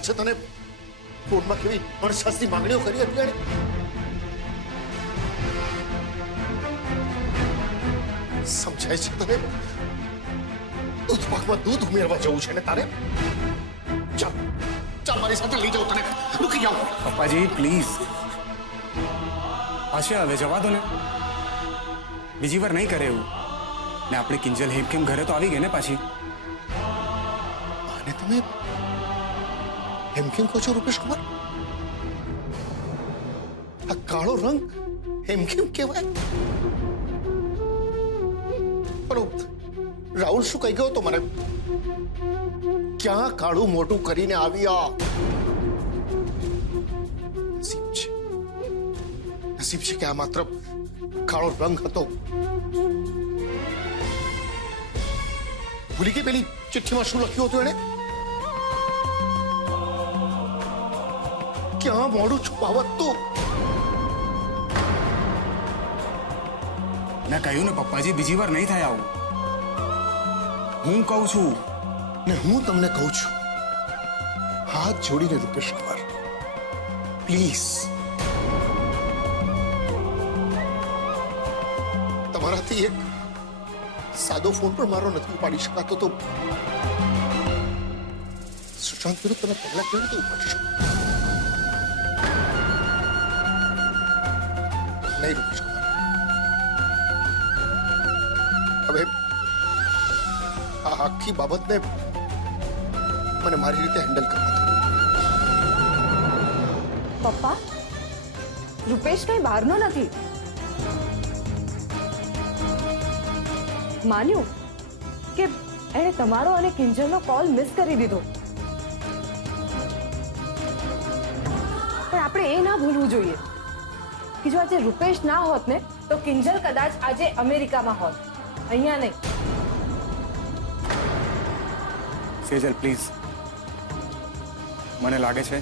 યાદ છે તને ફોનમાં કેવી અણસાસની માંગણીઓ કરી હતી એણે? સમજાય છે તને? દૂધ પાકમાં દૂધ ઉમેરવા જવું છે ને તારે? ચાલ ચાલ મારી સાથે લઈ જાઉં તને, રૂકી જાઉં. પપ્પાજી પ્લીઝ પાછે હવે જવા દો ને, બીજી વાર નહીં કરે એવું. ને આપણે કિંજલ હેમખેમ ઘરે તો આવી ગઈ ને પાછી. અને તમે હેમખેમ કહો છો રૂપેશ કુમાર? આ કાળો રંગ હેમખેમ કહેવાય? પણ રાહુલ શું કહી ગયો તો મને? ક્યાં કાળું મોટું કરીને આવ્યા? નસીબ છે કે આ માત્ર કાળો રંગ હતો. ભૂલી ગઈ પેલી ચિઠ્ઠીમાં શું લખ્યું હતું એને? ક્યાં મોડું છુપાવત તો? મેં કહ્યું ને પપ્પાજી બીજી વાર નહીં થાય આવું. હું કહું છું ને હું તમને કહું છું, હાથ જોડીને રૂપેશ કુમાર પ્લીઝ, તમારાથી એક સાદો ફોન પણ મારો નથી ઉપાડી શકાતો તો સુશાંત વિરુદ્ધ તમે પગલા કેવી રીતે ઉપાડશો? નહીં રૂપેશ કુમાર, હવે આ આખી બાબતને મને મારી રીતે હેન્ડલ કરવા દો. પપ્પા, રૂપેશ કઈ બહારનો નથી. માન્યું કે એણે તમારો અને કિંજલનો કોલ મિસ કરી દીધો, પણ આપણે એ ના ભૂલવું જોઈએ કે જો આજે રૂપેશ ના હોત ને તો કિંજલ કદાચ આજે અમેરિકામાં હોત, અહીંયા નહીં. સેજલ પ્લીઝ, મને લાગે છે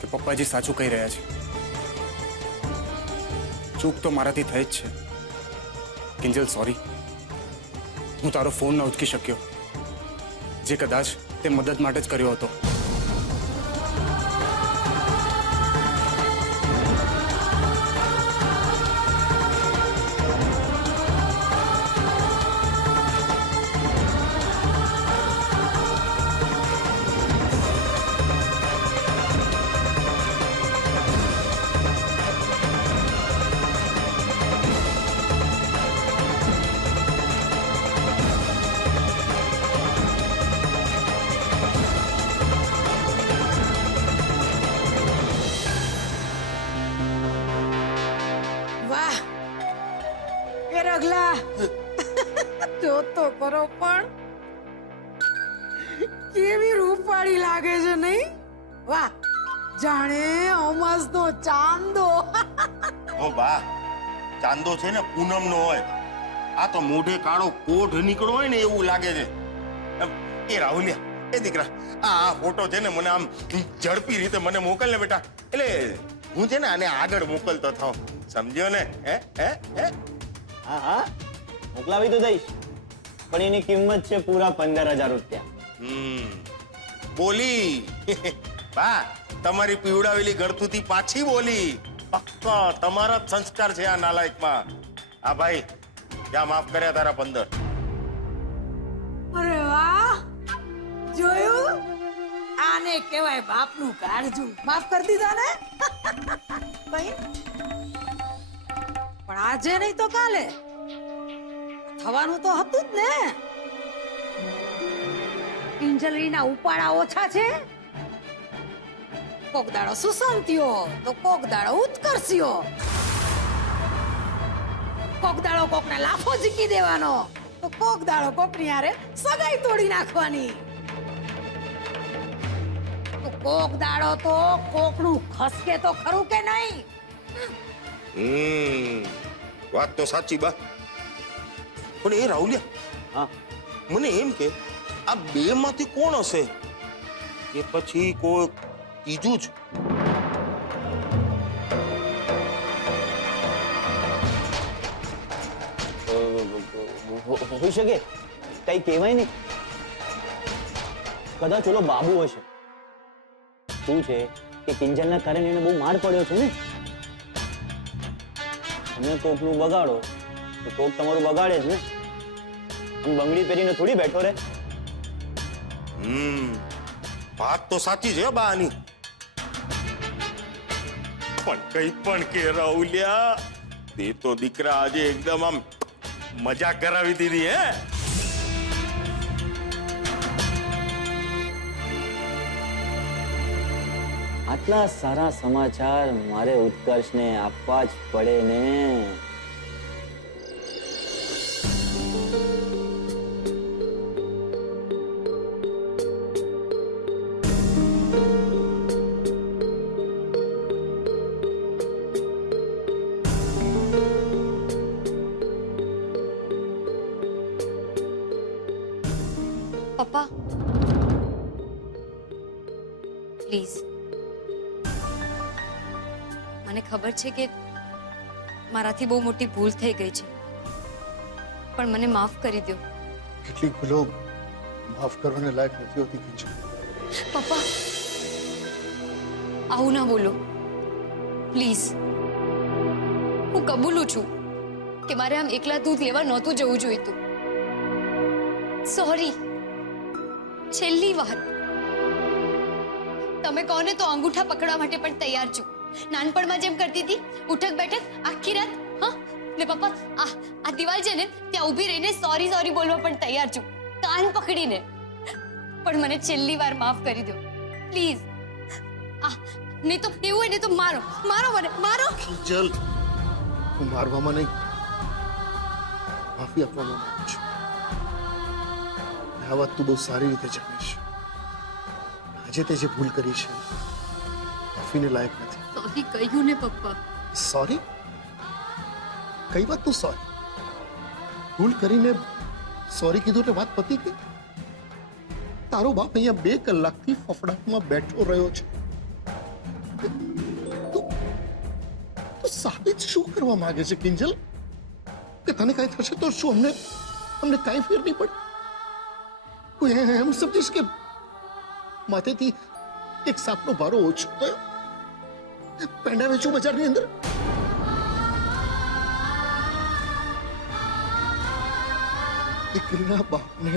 કે પપ્પાજી સાચું કહી રહ્યા છે. ચૂક તો મારાથી થઈ જ છે. કિંજલ સોરી, હું તારો ફોન ન ઉચકી શક્યો, જે કદાચ તે મદદ માટે જ કર્યો હતો. જો તો કરો પણ કેવી રૂપાળી લાગે છે નહીં? વાહ, જાણે અમસનો ચાંદો. ઓ બા, ચાંદો છે ને પૂનમ નો હોય, આ તો મોઢે કાળો કોઢ નીકળો હોય ને એવું લાગે છે. એ રાહુલિયા, એ દીકરા, આ ફોટો છે ને મને આમ ઝડપી રીતે મને મોકલ ને બેટા, એટલે હું છે ને આને આગળ મોકલતો થાઉં, સમજ્યો ને? હે હે હે હા હા, મોકલાવી તો દઈશ, પણ એની કિંમત છે પૂરા 15,000 રૂપિયા. બોલી બા, તમારી પીવડાવેલી ગળથુથી પાછી બોલી. પક્કા તમારા જ સંસ્કાર છે આ નાલાયકમાં. આ ભાઈ, જા માફ કર્યા તારા 15. અરે વાહ, જોયું? આને કહેવાય બાપનું કાળજું. માફ કરી દીધા ને? પણ આજે નહીં તો કાલે થવાનું તો હતું જ ને. કિંજલરીના ઉપાડા ઓછા છે. કોક દાડો સુસંતીઓ તો કોક દાડો ઉત્કર્ષીઓ, કોક દાડો કોકને લાફો ઝીકી દેવાનો તો કોક દાડો કોકની હારે સગાઈ તોડી નાખવાની. તો કોક દાડો તો કોકનું ખસકે તો ખરું કે નહીં? વાત તો સાચી બા, પણ એ રાહુલિયા, હા, મને એમ કે આ બે માંથી કોણ હશે કે પછી કોઈ ત્રીજું જ? હોઈ શકે, કઈ કહેવાય નહીં. કદાચ ઓલો બાબુ હશે. શું છે કે કિંજલના કારણે એને બહુ માર પડ્યો છે ને. તમે કોકનું બગાડો તો કોક તમારું બગાડે જ ને. આમ બંગડી પહેરીને થોડી બેઠો રે. વાત તો સાચી છે બાની, પણ કઈ પણ કે રાહુલિયા, તે તો દીકરા આજે એકદમ આમ મજાક કરાવી દીધી હે. આટલા સારા સમાચાર મારે ઉત્કર્ષને આપવા જ પડે ને. પપ્પા પ્લીઝ, મને ખબર છે કે મારાથી બહુ મોટી ભૂલ થઈ ગઈ છે, પણ મને માફ કરી દો. કેટલીક ભૂલો માફ કરવાને લાયક નથી હોતી કિંજલ. પપ્પા આવું ના બોલો પ્લીઝ. હું કબૂલું છું કે મારે આમ એકલા દૂધ લેવા નહોતું જવું જોઈતું. સોરી, છેલ્લી વાર. તમે કોને તો અંગૂઠા પકડવા માટે પણ તૈયાર છું. નાનપણમાં જેમ કરતી હતી, ઉઠક બેઠક આખી રાત. હા ને પપ્પા, આ દિવાલ છે ને ત્યાં ઊભી રહીને સોરી સોરી બોલવા પણ તૈયાર છું, કાન પકડીને. પણ મને છેલ્લી વાર માફ કરી દો પ્લીઝ. નહીં તો એવું હોય ને તો મારો મારો મને મારો. કિંજલ, હું મારવામાં નહીં, માફી આપવામાં માંગુ છું. આ વાત તું બહુ સારી રીતે જાણે છે. આજે તે જે ભૂલ કરી છે માફીને લાયક નથી. સોરી કહ્યું ને પપ્પા. સોરી? કઈ વાત તું સોરી? ભૂલ કરીને સોરી કીધું એટલે વાત પતી ગઈ? તારો બાપ અહીંયા 2 કલાકથી ફફડાટમાં બેઠો રહ્યો છે. તું સાબિત શું કરવા માંગે છે કિંજલ? કે તને કઈ થશે તો શું અમને કઈ ફેર નહીં પડે? હું એમ સમજીશ કે માથેથી એક સાપનો ભારો ઓછો થયો? પેંડા વેચું બજારની અંદર? દીકરીના બાપને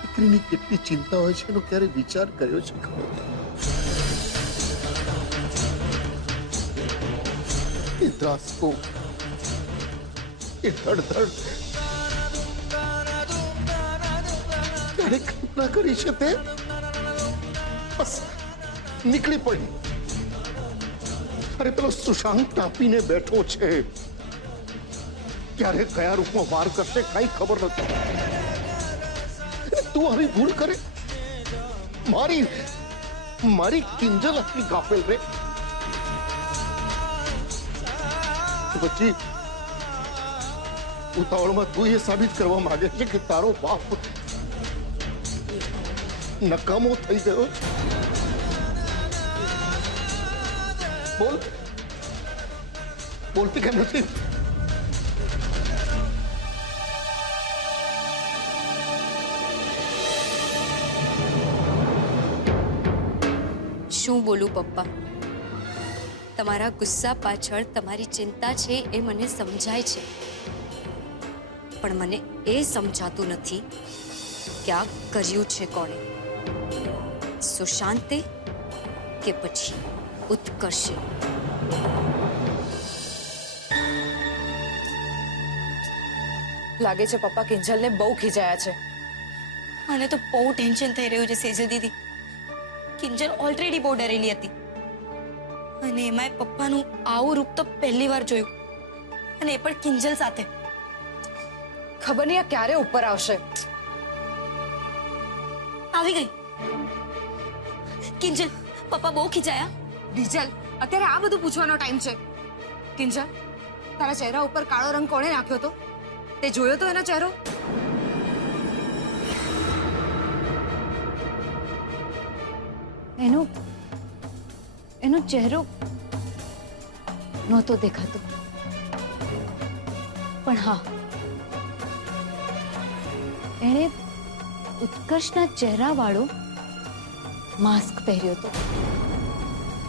દીકરીની કેટલી ચિંતા હોય છે એનો ક્યારે વિચાર કર્યો છે ખબર? એ ત્રાસકો, એ ધડધડ ક્યારે કલ્પના કરી છે તે? બસ નીકળી પડી. અરે પેલો સુશાંત ટાંપીને બેઠો છે, ક્યારે કયા રૂપમાં વાર કરશે કઈ ખબર નથી. તું આવી ભૂલ કરે? મારી કિંજલ આટલી ગાફેલ રે. પછી ઉતાવળમાં તું એ સાબિત કરવા માંગે છે કે તારો બાપ નકામો થઈ ગયો. બોલ, બોલતી કેમ નથી? શું બોલું પપ્પા? તમારા ગુસ્સા પાછળ તમારી ચિંતા છે એ મને સમજાય છે, પણ મને એ સમજાતું નથી કે આ કર્યું છે કોણે, સુશાંતે કે પછી ઉત્કર્ષે? લાગે છે પપ્પા કિંજલને બહુ ખીજાયા છે. મને તો બહુ ટેન્શન થઈ રહ્યું છે સેજલ દીદી. કિંજલ ઓલરેડી બહુ ડરેલી હતી, અને એમાંય પપ્પાનું આવું રૂપ તો પહેલી વાર જોયું, અને એ પણ કિંજલ સાથે. ખબર નહીં આ ક્યારે ઉપર આવશે. આવી ગઈ કિંજલ. પપ્પા બહુ ખીજાયા? બીજલ, અત્યારે આ બધું પૂછવાનો ટાઈમ છે? કિંજલ, તારા ચહેરા ઉપર કાળો રંગ કોણે નાખ્યો તો? તે જોયો તો એનો ચહેરો? એનો ચહેરો નહોતો દેખાતો, પણ હા, એણે ઉત્કર્ષના ચહેરા વાળો માસ્ક પહેર્યો હતો.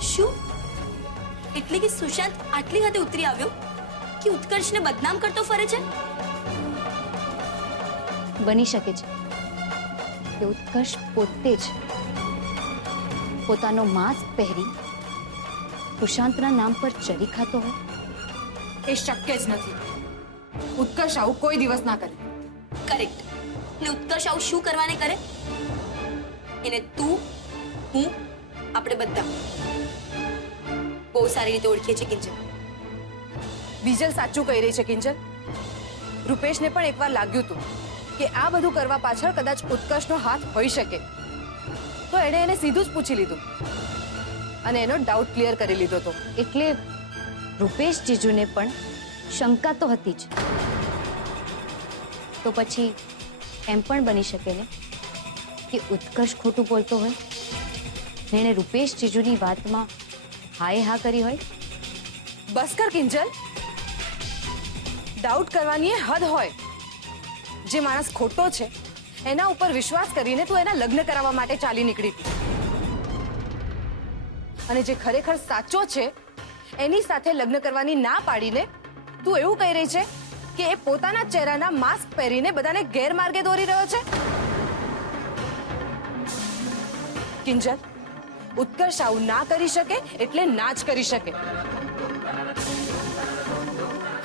શું એટલે કે સુશાંત આટલી હદે ઉતરી આવ્યો કે ઉત્કર્ષને બદનામ કરતો ફરે છે? બની શકે છે કે ઉત્કર્ષ પોતે જ પોતાનો માસ્ક પહેરી સુશાંતના નામ પર ચરી ખાતો હોય. એ શક્ય જ નથી. ઉત્કર્ષ આવું કોઈ દિવસ ના કરે. કરેક્ટ. ને ઉત્કર્ષ આવું શું કરવાને કરે? એને તું, હું, આપણે બધા બહુ સારી રીતે ઓળખીએ છીએ કિંજલ. બીજલ સાચું કહી રહી છે કિંજલ. રૂપેશને પણ એકવાર લાગ્યું હતું કે આ બધું કરવા પાછળ કદાચ ઉત્કર્ષનો હાથ હોઈ શકે, તો એણે એને સીધું જ પૂછી લીધું અને એનો ડાઉટ ક્લિયર કરી લીધો હતો. એટલે રૂપેશ જીજુને પણ શંકા તો હતી જ. તો પછી એમ પણ બની શકે ને કે ઉત્કર્ષ ખોટું બોલતો હોય ને એણે રૂપેશ જીજુની વાતમાં હાય હા કરી હોય. બસ કર કિંજલ. ડાઉટ કરવાની એ હદ હોય. જે માણસ ખોટો છે એના ઉપર વિશ્વાસ કરીને તું એના લગ્ન કરાવવા માટે ચાલી નીકળી હતી. અને જે ખરેખર સાચો છે એની સાથે લગ્ન કરવાની ના પાડીને તું એવું કહી રહી છે કે એ પોતાના ચહેરાના માસ્ક પહેરીને બધાને ગેરમાર્ગે દોરી રહ્યો છે. કિંજલ, ઉત્કર્ષ આવું ના કરી શકે એટલે ના જ કરી શકે.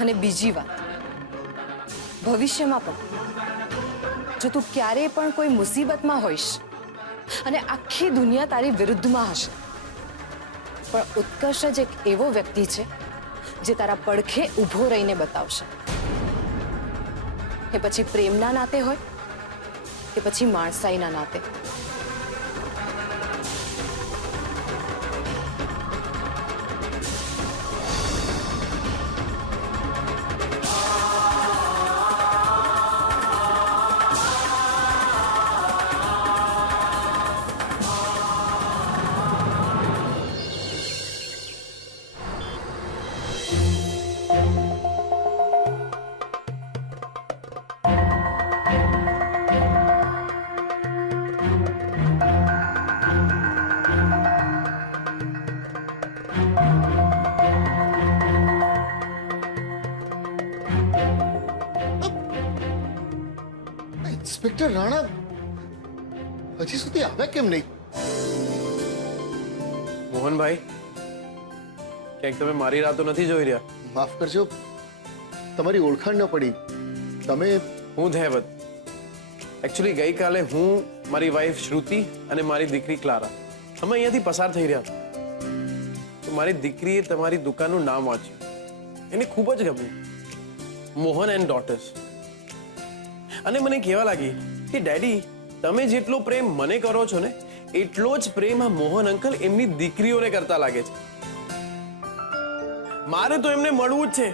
અને બીજી વાત, ભવિષ્યમાં પણ જો તું ક્યારેય પણ કોઈ મુસીબતમાં હોઈશ અને આખી દુનિયા તારી વિરુદ્ધમાં હશે, પણ ઉત્કર્ષ જ એક એવો વ્યક્તિ છે જે તારા પડખે ઊભો રહીને બતાવશે. એ પછી પ્રેમના નાતે હોય કે પછી માણસાઈના નાતે. ઇન્સ્પેક્ટર રાણા હજી સુધી આવ્યા કેમ નહીં? મોહનભાઈ, ક્યાંક તમે મારી રાતો નથી જોઈ રહ્યા? માફ કરજો, તમારી ઓળખાણ ન પડી. તમે? હું ધૈવત. એકચ્યુઅલી ગઈકાલે હું, મારી વાઈફ શ્રુતિ અને મારી દીકરી ક્લારા અમે અહીંયાથી પસાર થઈ રહ્યા હતા. તો મારી દીકરીએ તમારી દુકાનનું નામ વાંચ્યું. એને ખૂબ જ ગમ્યું, મોહન એન્ડ ડોટર્સ. અને મને કહેવા લાગી કે ડેડી, તમે જેટલો પ્રેમ મને કરો છો ને એટલો જ પ્રેમ આ મોહન અંકલ એમની દીકરીઓને કરતા લાગે છે. મારે તો એમને મળવું જ છે.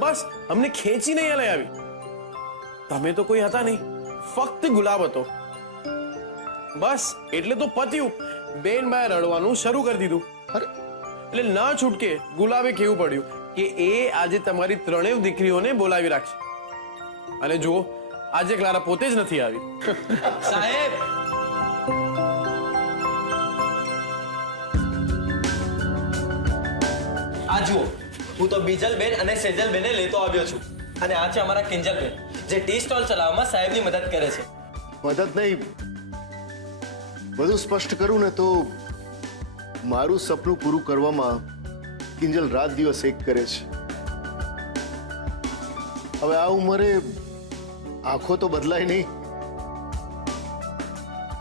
બસ અમને ખેંચીને અહીંયા લઈ આવી. તમે તો કોઈ હતા નહીં, ફક્ત ગુલાબ હતો. બસ એટલે તો પત્યું. બેન બાય રડવાનું શરૂ કરી દીધું. એટલે ના છૂટકે ગુલાબે કેવું પડ્યું કે એ આજે તમારી ત્રણેય દીકરીઓને બોલાવી રાખશે. અને જુઓ, આજે ક્લારા પોતે જ નથી આવી. સાહેબ, આ જુઓ, હું તો બીજલબેન અને સેજલબેને લેતો આવ્યો છું. અને આ છે અમારા કિંજલબેન, જે ટી સ્ટોલ ચલાવવામાં સાહેબની મદદ કરે છે. મદદ નહીં, બધું સ્પષ્ટ કરું ને તો મારું સપનું પૂરું કરવામાં કિંજલ રાત દિવસ એક કરે છે. હવે આ ઉંમરે આંખો તો બદલાય નહીં,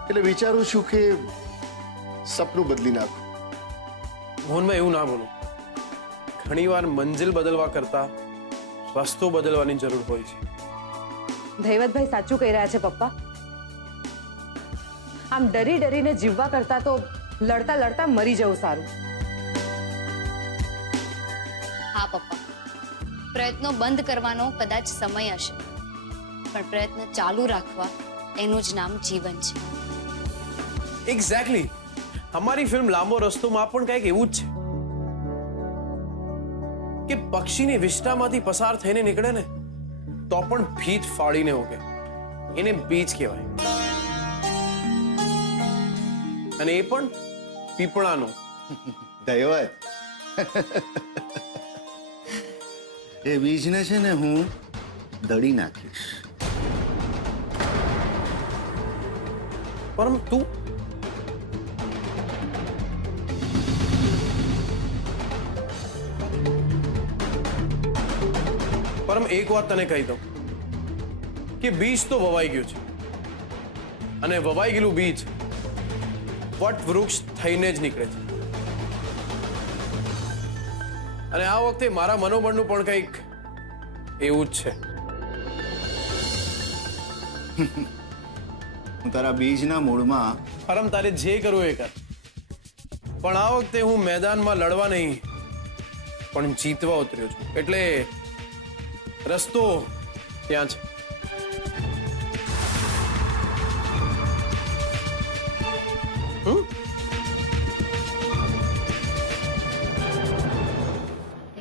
એટલે વિચારું છું કે સપનું બદલી નાખું. મોહનભાઈ, એવું ના બોલો. ઘણીવાર મંજિલ બદલવા કરતા રસ્તો બદલવાની જરૂર હોય છે. ધૈવતભાઈ સાચું કહી રહ્યા છે પપ્પા. આમ ડરી ડરીને જીવવા કરતા તો લડતા લડતા મરી જવું સારું. હા પપ્પા, પ્રયત્નો બંધ કરવાનો કદાચ સમય હશે, પણ પ્રયત્ન ચાલુ રાખવા એનું જ નામ જીવન છે. એક્ઝેક્ટલી. અમારી ફિલ્મ લાંબો રસ્તોમાં પણ કંઈક એવું જ છે કે પક્ષીની વિષ્ટામાંથી પસાર થઈને નીકળે ને તો પણ ભીત ફાડીને ઉગે. એને બીજ કહેવાય. અને એ પણ પીપળાનો. દયવાય એ બીજને છે ને હું દળી નાખીશ. પરમ તું પરમ એક વાત તને કહી દઉં કે બીજ તો વવાઈ ગયું છે અને વવાઈ ગયેલું બીજ વટ વૃક્ષ થઈને જ નીકળે છે. અને આ વખતે મારા મનોબળનું પણ કંઈક એવું જ છે. હું તારા બીજના મૂળમાં પરમ તારે જે કરવું એ કર, પણ આ વખતે હું મેદાનમાં લડવા નહીં પણ જીતવા ઉતર્યો છું. એટલે રસ્તો ત્યાં છે.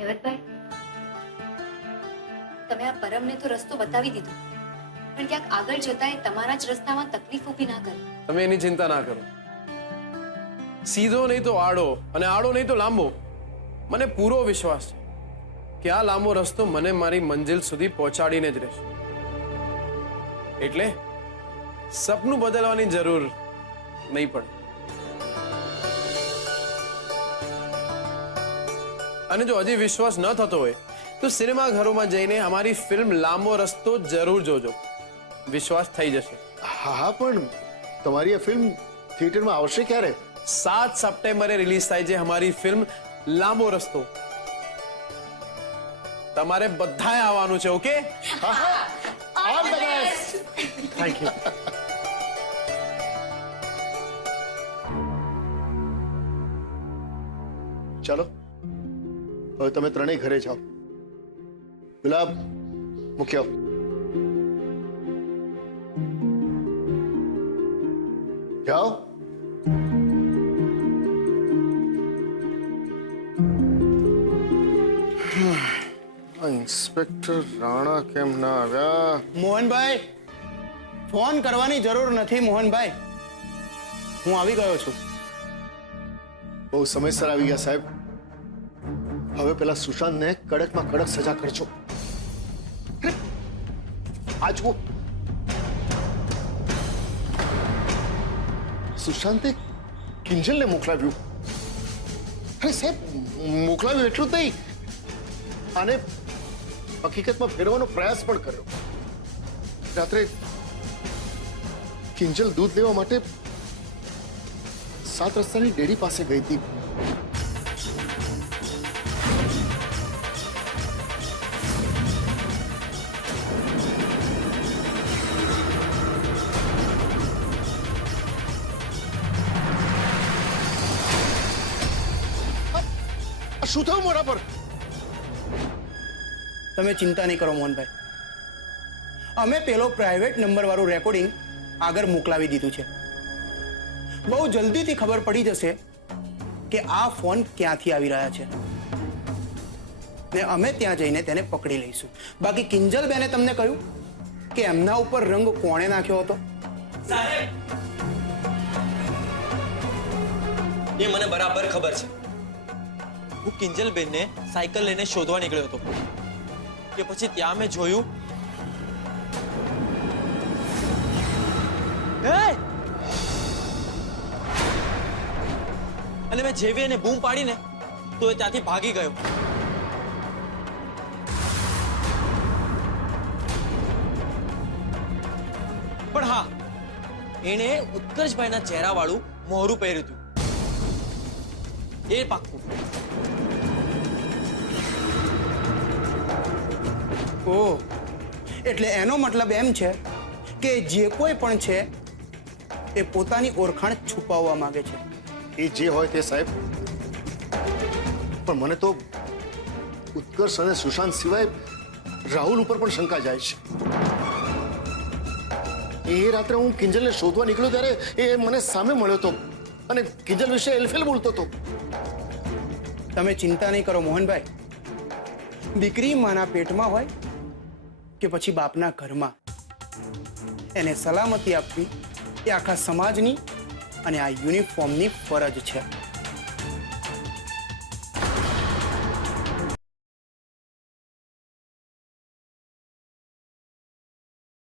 રેવતભાઈ, તમે આ પરમને તો રસ્તો બતાવી દીધો, પણ ક્યાંક આગળ જતા એ તમારા જ રસ્તામાં તકલીફ ઊભી ના કરે. તમે એની ચિંતા ના કરો. સીધો નહીં તો આડો અને આડો નહીં તો લાંબો. મને પૂરો વિશ્વાસ છે કે આ લાંબો રસ્તો મને મારી મંજિલ સુધી પહોંચાડીને જ રહેશે. એટલે સપનું બદલવાની જરૂર નહીં પડે. અને જો હજી વિશ્વાસ ન થતો હોય તો સિનેમા ઘરોમાં જઈને અમારી ફિલ્મ લાંબો રસ્તો જરૂર જોજો. વિશ્વાસ થઈ જશે. હા, પણ તમારી આ ફિલ્મ થિયેટરમાં આવશે ક્યારે? 7 સપ્ટેમ્બરે રિલીઝ થાય છે અમારી ફિલ્મ લાંબો રસ્તો. તમારે બધાએ આવવાનું છે. Okay? All the best. Thank you. ચાલો હવે તમે ત્રણેય ઘરે જાઓ. ગુલાબ મૂક્યો. જાઓ. ઇન્સ્પેક્ટર રાણા કેમ ના આવ્યા? મોહનભાઈ, ફોન કરવાની જરૂર નથી મોહનભાઈ, હું આવી ગયો છું. બહુ સમયસર આવી ગયા સાહેબ. હવે પેલા સુશાંતને કડકમાં કડક સજા કરજો. આ જુઓ, સુશાંતે કિંજલને મોકલાવ્યું. અરે સાહેબ, મોકલાવ્યું એટલું જ નહીં, આને હકીકતમાં ફેરવાનો પ્રયાસ પણ કર્યો. રાત્રે કિંજલ દૂધ લેવા માટે 7 રસ્તાની ડેરી પાસે ગઈ હતી. શું થયું મોઢા પર? તમે ચિંતા નહીં કરો મોહનભાઈ, અમે પેલો પ્રાઇવેટ નંબર વાળું રેકોર્ડિંગ આગળ મોકલાવી દીધું છે. બહુ જલ્દીથી ખબર પડી જશે કે આ ફોન ક્યાંથી આવી રહ્યા છે ને અમે ત્યાં જઈને તેને પકડી લઈશું. બાકી કિંજલબેને તમને કહ્યું કે એમના ઉપર રંગ કોણે નાખ્યો હતો? સાહેબ, એ મને બરાબર ખબર છે. હું કિંજલબેનને સાયકલ લઈને શોધવા નીકળ્યો હતો કે પછી ત્યાં મેં જોયું અને મેં જેવી એને બૂમ પાડીને તો એ ત્યાંથી ભાગી ગયો. પણ હા, એણે ઉત્કર્ષભાઈના ચહેરાવાળું મોહરું પહેર્યું હતું, એ પાક્કું. ઓહ, એટલે એનો મતલબ એમ છે કે જે કોઈ પણ છે એ પોતાની ઓળખાણ છુપાવવા માંગે છે. એ જે હોય તે સાહેબ, પણ મને તો ઉત્કર્ષ અને સુશાંત સિવાય રાહુલ ઉપર પણ શંકા જાય છે. એ રાત્રે હું કિંજલને શોધવા નીકળ્યો ત્યારે એ મને સામે મળ્યો હતો અને કિંજલ વિશે એલફેલ બોલતો હતો. તમે ચિંતા નહીં કરો મોહનભાઈ, દીકરી માના પેટમાં હોય કે પછી બાપના ઘરમાં, એને સલામતી આપવી એ આખા સમાજની અને આ યુનિફોર્મની ફરજ છે.